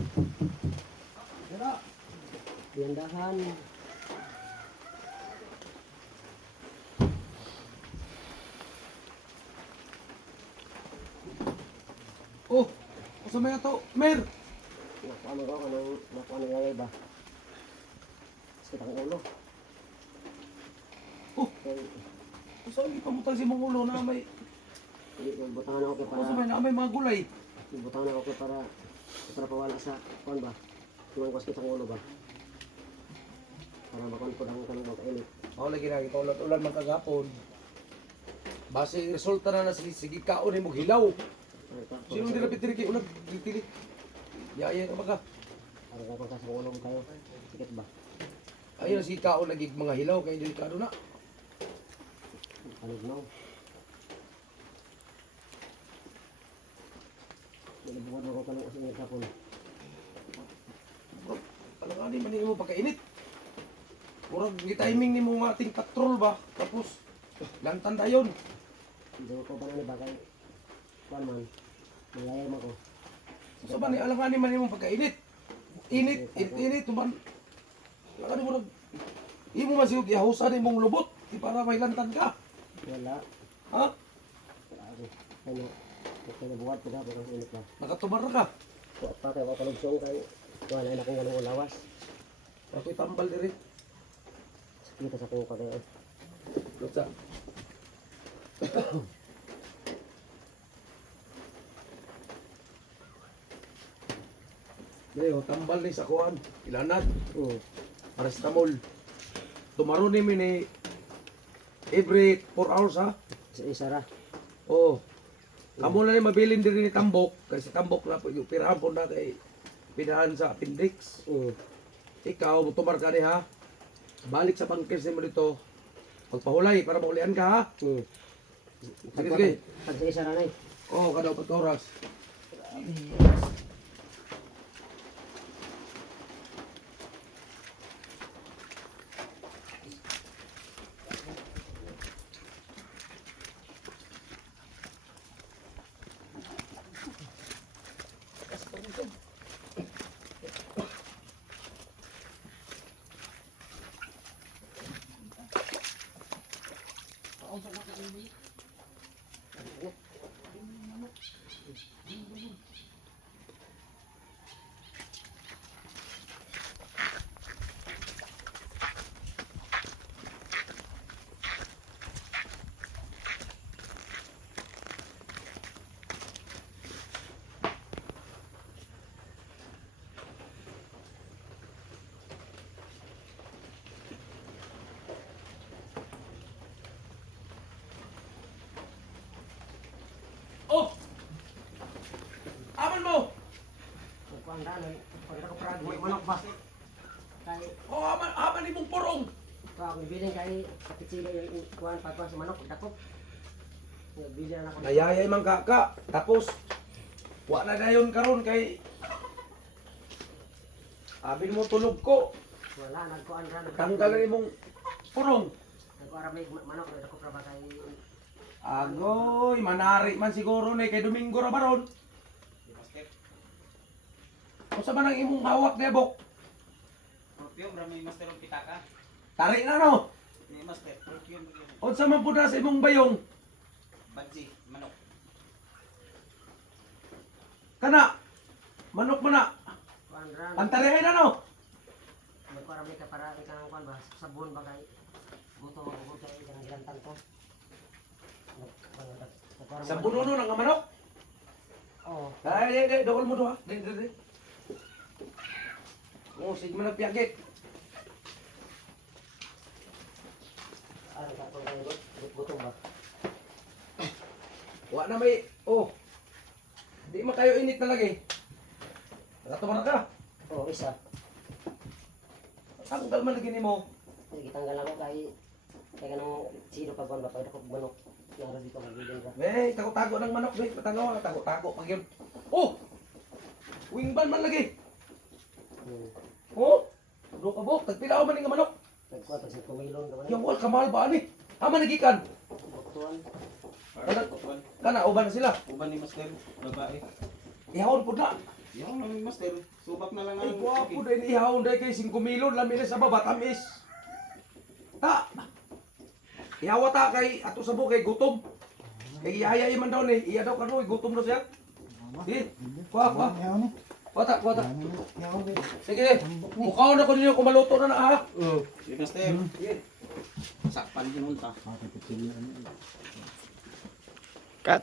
Tara. Diyandahan. Oh, asa may ato? Mer! Nakuha ko ng lalay ba? Sakit ang ulo. Oh, Kaya, asa hindi pamutang si mong ulo na may... butangan ako kaya Asa para, may na may mga gulay? butangan ako kaya para pawala sa, kuhan ba? Kulang ko sakit ang ulo ba? Para makuhan ko ng kanang kainit. Ako lagi na, ikaw ulan man kagapon. Base resulta na sige kaon ni mo hilaw. Sino hindi na pitiri kay ulag? Pitiri. Yaya ka ba ka? Para ka sa ulo mo kayo. Sakit ba? Ayun na sige kaon lagi mga hilaw kay delikado na. Kalugnaw. Nalibukan ako ka ng usingat hapon. Bro, alang ani man mo pagkainit. Murag gi-timing ni mo nga ating patrol ba? Tapos lantan dayon. Hindi ko pa na bagay. Kuhan man. Malayay mo ko. So ba ni alang ani man mo pagkainit? Init tuman. Alang ani mo imo masigog ihahusan imong lubot di para may lantan ka. Wala. Ha? Grabe. Ano? Kaya buhat ko ba? Bakang init ba? Nakatumar ka. Kuha pa kayo kapalugsong kayo. Wala na akong ganong ulawas. Ako'y tambal diri. Sakita sa kong kagayo. Lutsa. Deo, tambal ni sa kuan. Ilanad. Paracetamol. Tumaron ni ni every 4 hours ha. Sa isara. Oh. Kamo na ni mabilin diri ni tambok kasi tambok na po yung pirahan po na kay pinahan sa appendix. Ikaw tumar ka ni ha. Balik sa bangkers mo dito. Magpahulay para maulian ka ha. Sige, sige. Pag sa isara na eh. Oh, kada 4 oras. Oh! Aman mo! Kuhaan daan. Pag ako parang manok ba? Kaya Oh, aman ni mong purong! ito akong biling kay kapitsilo yung kuhaan pagkuhan sa manok. Dakop. Bili na ako. Nayayay man kaka. Tapos, wa na dayon karon kay... Abin mo tulog ko. Wala. Nagkuhaan na. Tanggal ni mong purong. Nagkuhaan may manok. Dakop na ba kay... Agoy, manari man siguro na kay Domingo ra baron. O sa man ang imong hawak debok? Perfume rami master og pitaka. Tari na no. Ni master perfume O sa man pud na sa imong bayong? badji manok. Kana. Manok mo na. Kuhaan ran. Pantarihay na no. Nagkuhaan may ka para ikang kuhaan ba? Sabon ba kay... Buto mo kay ikang gilantan ko. Sa puno ng manok. Oo. Ay, dokol mo do ha. Dili. Oh, sige man nagpiyagit. Ano ka kung kayo gutom ba? Wa na may oh. Di man kayo init na lagi. Nakatumar ka. Oo, isa. Tanggal man lagi nimo. Gitanggal ako kay kanang sino pag ba kay dakop manok. Nara dito magbilin ka. Eh, tago-tago ng manok, be. Patangaw ka, tago-tago pag yun. Oh! Wingban man lagi. Oh! Udo ka bo, tagpilaw man nga manok. Nagkuha pag sa kumilon ka man. Yung wal kamal ba ani? Ama nagikan. Buktuan. Kana uban na sila. Uban ni master babae. Ihawon pud na. Yung lang master, subak na lang Ay, ang guwapo dahil ihaw dahil kay 5 milyon, lamin sa baba, tamis. Ta! Ihawa ta kay, ato sa kay gutom. Kay ihayay man daw ni, iya daw kano, gutom na siya. Sige, kuha. Kuha ta. Sige, mukhaw na ko ninyo kung maluto na ha. Sige, master. Sige. Sakpan hinunta. Cut.